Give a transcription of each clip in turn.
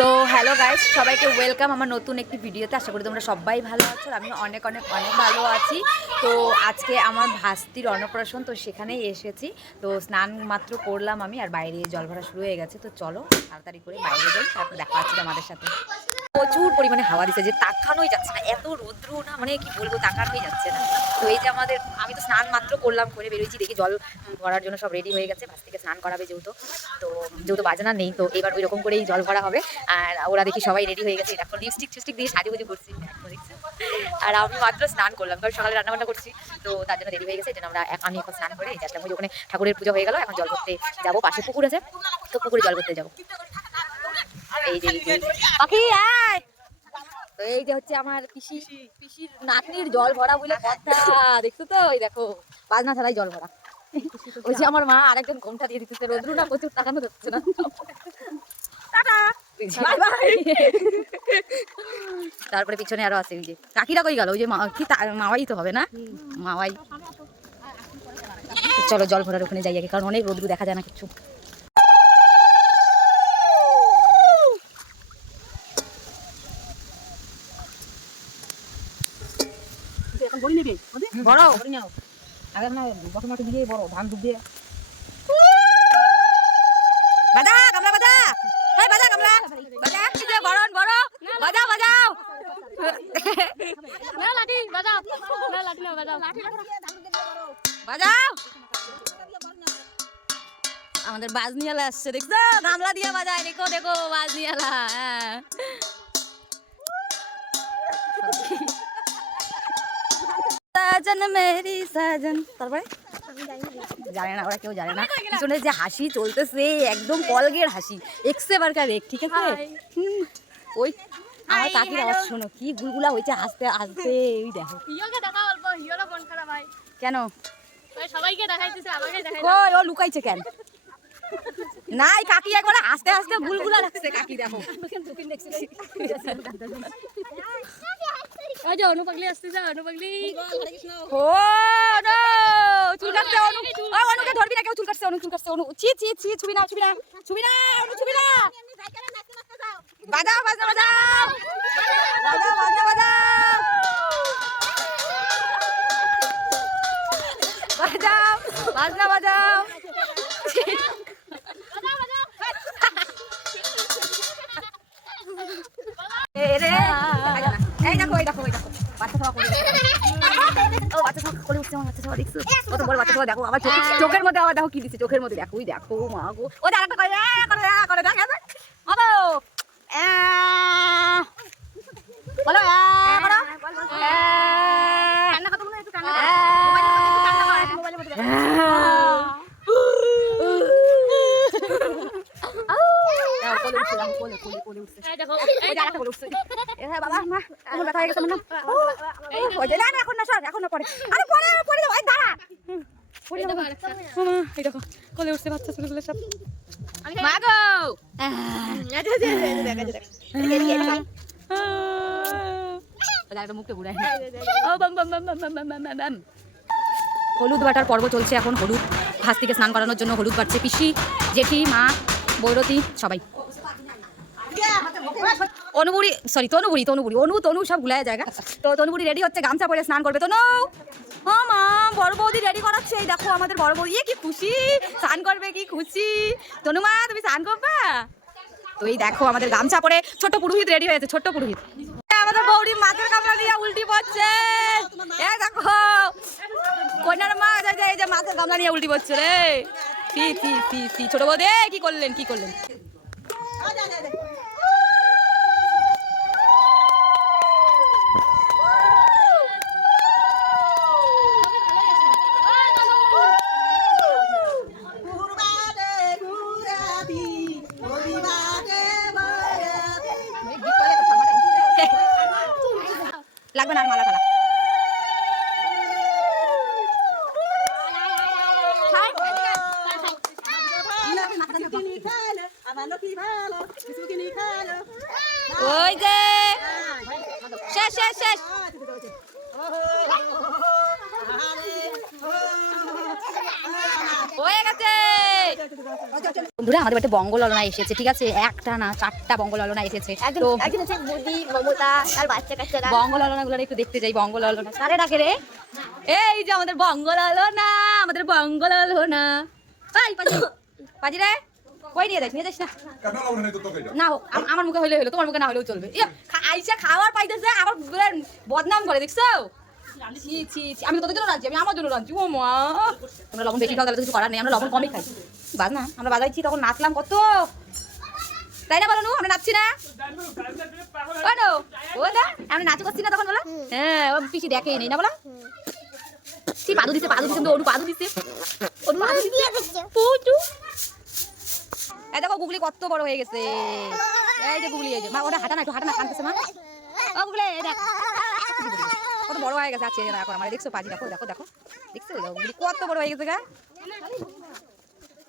তো hello guys সবাইকে welcome আমার নতুন একটি ভিডিওতে আশা করি তোমরা সবাই ভালো আছো আমি অনেক অনেক অনেক ভালো আছি। তো আজকে আমার ভাস্তির অন্নপ্রাশন, তো সেখানেই এসেছি। তো স্নান মাত্র করলাম আমি, আর বাইরে জল ভরা শুরু হয়ে গেছে। তো চলো, তাড়াতাড়ি করে বাইরে যাই, তারপর দেখা হচ্ছে আমাদের সাথে। প্রচুর পরিমাণে হাওয়া দিচ্ছে, যে তাকানোই যাচ্ছে না, এত রৌদ্র না মানে কি বলব, তাকানোই যাচ্ছে না। তো এই যে আমাদের, আমি তো স্নান মাত্র করলাম, করে বেরোয়েছি, দেখি জল ভরার জন্য সব রেডি হয়ে গেছে ভাস থেকে স্নান করাবে যেহেতু। তো যেহেতু বাজনা নেই, তো এবার ওই রকম করেই জল ভরা হবে। আর ওরা দেখি সবাই রেডি হয়ে গেছে, এখন লিপস্টিক ফিপস্টিক দিয়ে সাজুগুজু করছি। আর আমি মাত্র স্নান করলাম, কারণ সকালে রান্না বান্না করছি, তো তার জন্য দেরি হয়ে গেছে জন্য আমরা আমি এখন স্নান করে এই আসলাম, ওই ওখানে ঠাকুরের পুজো হয়ে গেল, এখন জল করতে যাব, পাশে পুকুর আছে, তো পুকুরে জল করতে যাব। এই যে পাখি আয়! তো এই যে হচ্ছে আমার পিসি পিসির নাতনির জল ভরা বলে কথা দেখছ তো? ওই দেখো বাজনা ছাড়াই জল ভরা। ওই যে আমার মা আরেকজন ঘোমটা দিয়ে দিতেছে রোদ্রু না প্রচুর তাকানো যাচ্ছে না. তারপরে পিছনে আরও আছে ওই যে। কাকিরা কই গেল? ওই যে মা- কি মাওয়াই তো হবে না? মাওয়াই চলো জল ভরার ওখানে যাই আগে কারণ অনেক রোদ্রু দেখা যায় না কিছু এখন বড়ি নেবে বড়? বড়ি নাও। আগে না বসে মাটি দিয়ে বড় ধান ডুব দিয়ে বাজা গামলা বাজা। এই বাজা গামলা। বাজা এই যে বরণ বড়। বাজা বাজাও। না লাঠি বাজাও। না লাঠি না বাজাও। বাজাও। আমাদের বাজনিয়ালা আসছে দেখছ? গামলা দিয়ে বাজায়। দেখো দেখো বাজনিয়ালা। হ্যাঁ। সাজন মেরি সাজন। তারপরে? জানে না ওরা কেউ জানে না। পিছনে যে হাসি চলতেছে একদম কলগের হাসি। এক্সে বারকার এক ঠিক আছে? ওই আমার কাকির আওয়াজ শোনো কি গুলগুলা হয়েছে হাসতে হাসতে দেখো। হিয়োকে দেখা অল্প মন খারাপ ভাই কেন? সবাইকে দেখাইতেছে আমাকে দেখাই কই ও লুকাইছে কেন? নাই কাকি একবার আস্তে আস্তে গুলগুলা রাখছে কাকি দেখো। যে অনুপাগলি আসতেছে অনুপাগলি ও নো চুল কাটছে অনু। ও অনুকে ধরবি না কেউ চুল কাটছে অনু চুল কাটছে অনু। ছি ছি ছি ছুবি না ছুবি না ছুবি না অনু ছুবি না। বাজাও বাজাও বাজাও। বাজাও বাজাও বাজাও। বাজনা বাজাও। এই দেখো এই দেখো। দেখছ? কত বড় বাচ্চা দেখো আবার চোখের মধ্যে আবার দেখো কি দিচ্ছে চোখের মধ্যে। দেখো ওই দেখো মা গো। ও দেখ হলুদ বাটার পর্ব চলছে এখন হলুদ ভাস্তিকে স্নান করানোর জন্য হলুদ বাড়ছে পিসি জেঠি মা বৈরতি সবাই। অনুবুড়ি সরি তনুবুড়ি তনুবুড়ি, অনু, তনু সব গুলায় জায়গা তো তনুবুড়ি রেডি হচ্ছে, গামছা পরে স্নান করবে। তনু! ও মা, বড় বৌদি রেডি করাচ্ছে। এই দেখো আমাদের বড় বৌদি কি খুশি! স্নান করবে, কি খুশি! তনু মা, তুমি স্নান করবা? তো এই দেখো আমাদের গামছা পরে ছোট্ট পুরোহিত রেডি হয়েছে, ছোট্ট পুরোহিত। আমাদের বৌদি মাছের কামড়া দিয়ে উল্টি পড়ছে। এই দেখো! কন্যার মা, এই যে- মাছের গামলা নিয়ে উল্টি পড়ছে রে। সি সি সি সি ছোট বৌদি কি করলেন কি করলেন? লাগবে না আর মালা টালা। ওই যে। শেষ শেষ শেষ হয়ে গেছে বন্ধুরা আমাদের বাড়িতে বঙ্গললনা এসেছে ঠিক আছে? একটা না চারটা বঙ্গললনা এসেছে। তো একজন মোদি মমতা তার বাচ্চা কাচ্চারা। বঙ্গললনা গুলো একটু দেখতে যাই বঙ্গললনা। কারে ডাকে রে। এই যে আমাদের বঙ্গললনা আমাদের বঙ্গললনা। এই পাজি পাজি রে। কই নিয়ে যাস নিয়ে যাস না? না হোক আমার মুখে হইলে হলো তোমার মুখে না হলেও চলবে। আইসা খাওয়ার পাইতেছে আবার পুরো বদনাম করে দেখছ? ছি, ছি, ছি। আমি তোদের জন্য রাঁধছি আমি আমার জন্য রাঁধছি। ও মা। তোমরা লবণ বেশি খাও তাহলে কিছু করার নেই আমরা লবণ কমই খাই। বাজ না আমরা বাজাইছি তখন নাচলাম কত। তাই না বলো আমরা নাচছি না? কেন ও না আমরা নাচ করছি না তখন বলো। হ্যাঁ ও পিসি দেখেই নেই না বলো। কি পাদু দিছে পাদু দিছে অনু পাদু দিছে। অনু পাদু দিছে। পুটু এই দেখো গুগলি কত বড় হয়ে গেছে। এই যে গুগলি এই যে। মা ওটা হাঁটা না একটু হাঁটা না কানতেছে মা। ও গুগলি এই দেখ। বড় হয়ে গেছে আছে এখন আমার। দেখছ পাজি দেখো দেখো দেখো। দেখছ? এই কত বড় হয়ে গেছে গা।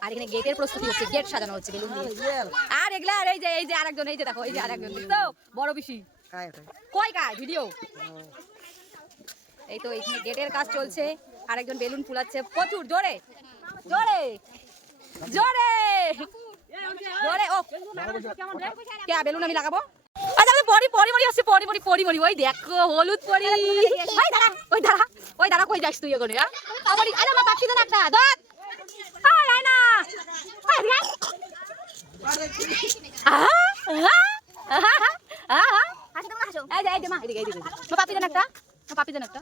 আর এখানে গেটের প্রস্তুতি হচ্ছে গেট সাজানো হচ্ছে বেলুন দিয়ে। আর এগুলা আর এই যে এই যে আরেকজন এই যে দেখো এই যে আরেকজন দেখছ? বড় পিসি। কই কায় ভিডিও। এই তো এখানে গেটের কাজ চলছে আরেকজন বেলুন ফুলাচ্ছে। প্রচুর জোরে জোরে জোরে জোরে ও। কে বেলুন আমি লাগাবো? পরি পরি মরি আসছে পরি মরি পরি মরি ওই দেখো হলুদ পরি। ওই দাঁড়া ওই দাঁড়া ওই দাঁড়া কই যাস তুই এখানে হ্যাঁ? আমারই আরে আমার পাখি দেন একটা দত আয় আয় না। আয় আয়। আহা, আহা, আহা, আহা। তোমরা হাসো এই যে, এই যে মা, এদিকে, এদিকে। আমার পাপি দেন একটা আমার পাপি দেন একটা।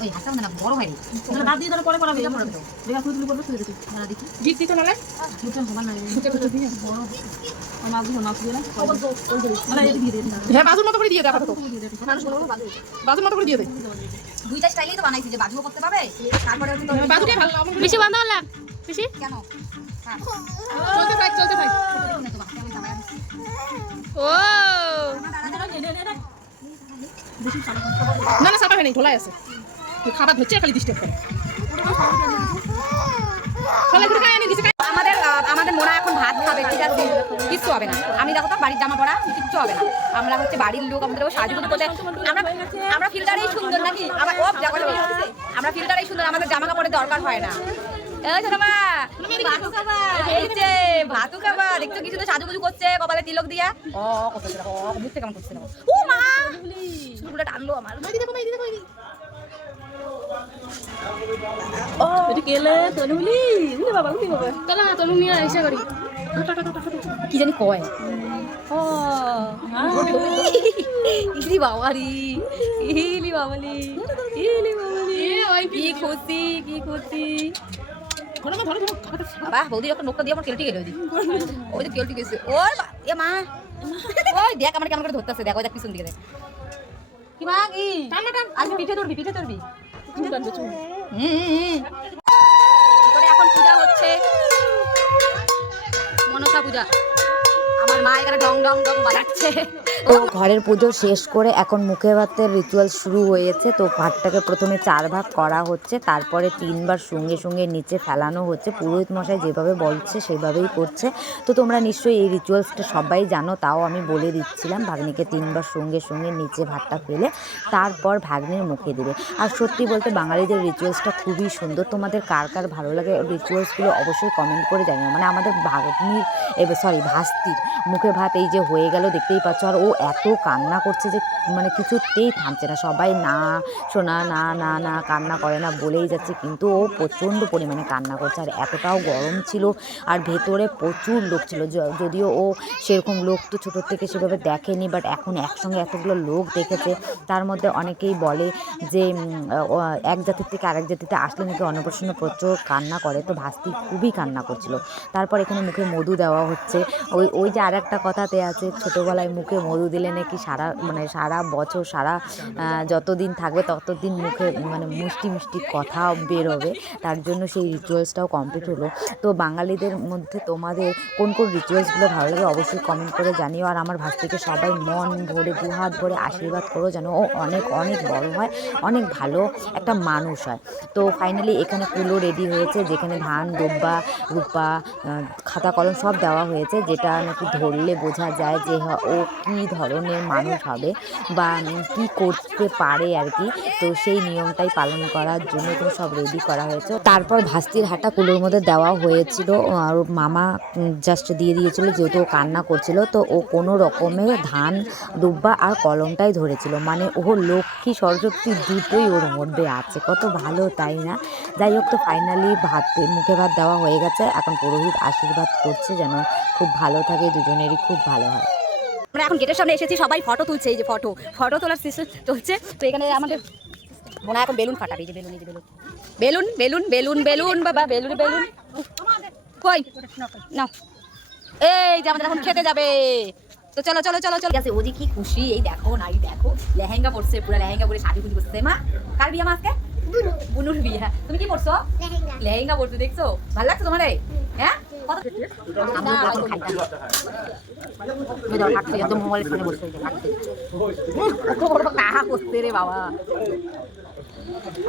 ওই না বড় তাহলে বাদ দিয়ে তাহলে পরে করাবি এটা পরে তো দেখা তুই করবে তুই দেখি। দাঁড়া দেখি। জিত দিতে নালে? দুটো সমান নাই ছুটে ছুটে দিয়ে বড়। আমার আগুন নাচ দিয়ে না? মানে এটা দিয়ে দে। হ্যাঁ বাজুর মতো করে দিয়ে দে আপাতত। বাজুর মতো করে দিয়ে দে। দুইটা স্টাইলেই তো বানাইছি যে বাজুও করতে পারবে তারপরে হচ্ছে বাজুটাই ভালো বেশি বন্ধ হলাম বেশি? কেন? হ্যাঁ। চলতে থাক চলতে থাক। না তো বাকি আমি দাঁড়ায় আছি। ও না না সাপাকে নেই খোলাই আছে। তুই খাবার ধরছে খালি ডিস্টার্ব করে। আমাদের আমাদের মোনা এখন ভাত খাবে, ঠিক আছে? কিচ্ছু হবে না। আমি দেখো তো, বাড়ির জামা পরা কিচ্ছু হবে না। আমরা হচ্ছে বাড়ির লোক, আমাদের সাজুগুজু করতে আমরা আমরা ফিল্টারেই সুন্দর নাকি? আমার ও আমরা ফিল্টারেই সুন্দর, আমাদের জামা কাপড়ের দরকার হয় না। ভাতু খাবা। দেখছ কিছু তো সাজুগুজু করছে কপালে তিলক দিয়া? ও কেমন আমার। এটা কেলে? তনুলি উনি বাবা উনি বাবা চলো তনু নিয়ে এসে করি কি জানি কয়? ও ইলি বাবারি ইলি বাবালি ইলি বাবালি ওই কি খুশি কি খুশি বাবা বৌদি যখন নোকটা দিয়ে আমার কেলটি গেল ওই যে কেলটি গেছে ওর এ মা। ওই দেখ আমার কেমন করে ধরতেছে দেখ ওই দেখ পিছন দিকে দেখ কি? মা কি আজকে পিঠে ধরবি পিঠে ধরবি এখন পূজা হচ্ছে। মনসা পূজা। আমার মা এখানে ডং ডং ডং বাজাচ্ছে। তো ঘরের পুজো শেষ করে এখন মুখে ভাতের রিচুয়াল শুরু হয়েছে। তো ভাতটাকে প্রথমে চার ভাগ করা হচ্ছে, তারপরে তিনবার সঙ্গে সঙ্গে নিচে ফেলানো হচ্ছে। পুরোহিত মশাই যেভাবে বলছে, সেভাবেই করছে। তো তোমরা নিশ্চয়ই এই রিচুয়ালসটা সবাই জানো, তাও আমি বলে দিচ্ছিলাম, ভাগ্নিকে তিনবার সঙ্গে সঙ্গে নিচে ভাতটা ফেলে, তারপর ভাগ্নির মুখে দেবে। আর সত্যি বলতে বাঙালিদের রিচুয়ালসটা খুবই সুন্দর। তোমাদের কার কার ভালো লাগে রিচুয়ালসগুলো অবশ্যই কমেন্ট করে জানিও। মানে আমাদের ভাগ্নির সরি ভাস্তির মুখে ভাত এই যে হয়ে গেল, দেখতেই পাচ্ছ। আর ও এত কান্না করছে যে মানে কিছুতেই থামছে না। সবাই না শোনা না না না, কান্না করে না বলেই যাচ্ছে, কিন্তু ও প্রচণ্ড পরিমাণে কান্না করছে আর এতটাও গরম ছিল আর ভেতরে প্রচুর লোক ছিল। যদিও ও সেরকম লোক তো ছোটোর থেকে সেভাবে দেখেনি বাট এখন একসঙ্গে এতগুলো লোক দেখেছে, তার মধ্যে অনেকেই বলে যে এক জাতির থেকে আরেক জাতিতে আসলে নাকি অন্নপ্রাশনে প্রচুর কান্না করে। তো ভাস্তি খুবই কান্না করছিল। তারপর এখানে মুখে মধু দেওয়া হচ্ছে। ওই ওই যে আর একটা কথাতে আছে, ছোটোবেলায় মুখে মধু দিলে নাকি সারা মানে সারা বছর, সারা যতদিন থাকবে ততদিন মুখে মানে মিষ্টি মিষ্টি কথা বেরোবে। তার জন্য সেই রিচুয়ালসটাও কমপ্লিট হলো। তো বাঙালিদের মধ্যে তোমাদের কোন কোন রিচুয়ালসগুলো ভালো লাগে অবশ্যই কমেন্ট করে জানিও। আর আমার ভাস্তিকে সবাই মন ভরে, দু হাত ভরে আশীর্বাদ করো যেন ও অনেক অনেক বড় হয়, অনেক ভালো একটা মানুষ হয়। তো ফাইনালি এখানে কুলো রেডি হয়েছে, যেখানে ধান দুব্বা রূপা খাতা, কলম সব দেওয়া হয়েছে, যেটা নাকি ধরলে বোঝা যায় যে ও কী ধরনের মানুষ হবে বা কি করতে পারে আর কি, তো সেই নিয়মটাই পালন করার জন্য তো সব রেডি করা হয়েছে। তারপর ভাস্তির হাঁটা কুলোর মধ্যে দেওয়া হয়েছিল, আর মামা জাস্ট দিয়ে দিয়েছিল যেহেতু ও কান্না করছিল, তো ও কোনো রকমে ধান, দুব্বা আর কলমটাই ধরেছিল। মানে ও লক্ষ্মী সরস্বতী দুটোই ওর মধ্যে আছে, কত ভালো তাই না? যাই হোক তো ফাইনালি ভাত, মুখে ভাত দেওয়া হয়ে গেছে, এখন পুরোহিত আশীর্বাদ করছে যেন খুব ভালো থাকে, দুজনেরই খুব ভালো হয়। আমরা এখন গেটের সামনে এসেছি সবাই ফটো তুলছে এই যে ফটো ফটো তোলার সিস্টেম চলছে। তো এখানে আমাদের মনে হয় এখন বেলুন ফাটাবে এই যে বেলুন এই যে balloon. Balloon balloon balloon balloon বাবা বেলুন বেলুন। কই? না এই যে আমাদের এখন খেতে যাবে। তো চলো চলো চলো চলো। গেছে ও যে কি খুশি এই দেখো না এই দেখো। লেহেঙ্গা পরছে পুরো লেহেঙ্গা পরে শাড়ি ফুটি করছে মা কার বিয়া মা আজকে? বুনুর। বিয়া তুমি কি পরছো? লেহেঙ্গা পরছো দেখছ? ভালো লাগছে তোমার? হ্যাঁ? রে বাবা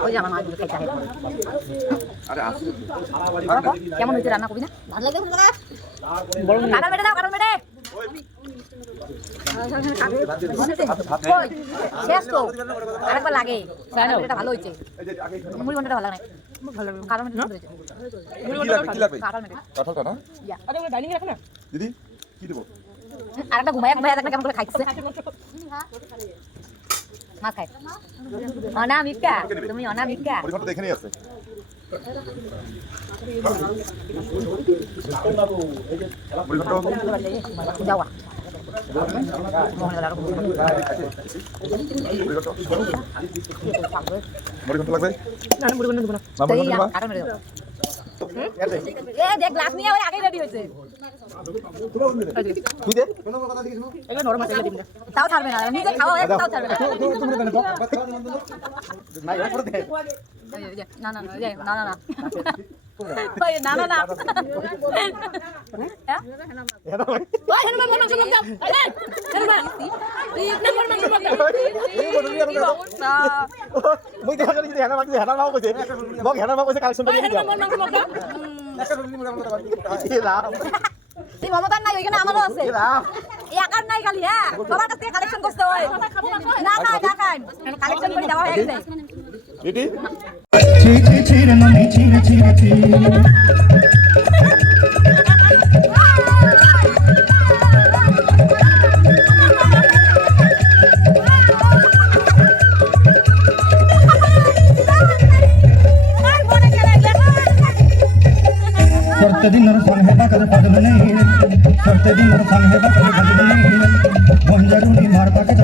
ওই যে আমার মাছগুলো খাইতে কেমন হয়েছে রান্না করবি না ভালো লাগে ভালো বেটে দাও কাটার বেটে। শেষ তো। আরেকবার লাগে। ভালো হয়েছে। মুড়ি ঘন্টাটা ভালো লাগে। হয়েছে। কি লাগবে লাগবে? কাঁঠালটা না? ডাইনিং রাখো না। দিদি কি দেবো? আর ঘুমায় ঘুমায় একটা কেমন করে খাইছে মাছ খায়। অনামিকা তুমি অনামিকা। আছে। যাওয়া। লাগবে? না তাও ছাড়বে না নিজে খাওয়া তাও ছাড়বে না। যে, না না না না। না না না। মমতার নাই ওইখানে আমারও আছে। এ রাম। নাই খালি হ্যাঁ? বাবার কাছ থেকে কালেকশন করতে হয়। না না না খান কালেকশন করে দেওয়া হয়ে গেছে। చీర చీర నన్ను చీర చీర చీర ಸರ್ತದಿ ನರು ಸಂಹೇತ ಕದು ಪದಲು ನೀ ಸರ್ತದಿ ನರು ಸಂಹೇತ ಕದು ಪದಲು ನೀ ಒಂಜರು ನೀ ಮಾರ್ಪಾಕೆ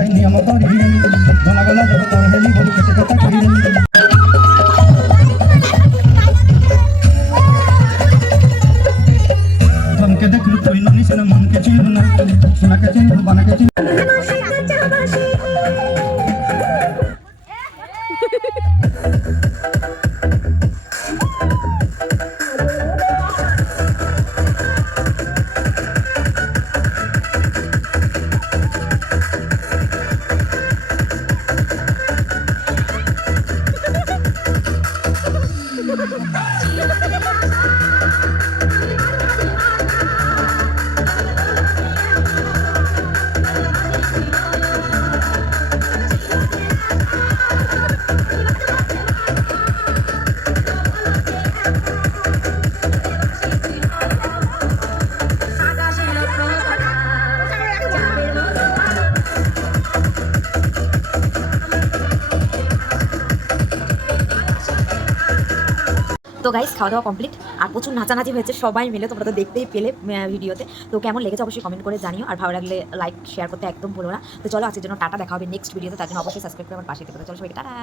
তো গাইস খাওয়া দাওয়া কমপ্লিট আর প্রচুর নাচানাচি হয়েছে, সবাই মিলে, তোমরা তো দেখতেই পেলে ভিডিওতে। তো কেমন লেগেছে অবশ্যই কমেন্ট করে জানিও, আর ভালো লাগলে লাইক শেয়ার করতে একদম ভুলো না। তো চলো আজকের জন্য টাটা, দেখা হবে নেক্সট ভিডিওতে তার জন্য অবশ্যই সাবস্ক্রাইব করে আমার পাশে থেকে। চলো সবাইকে, টাটা!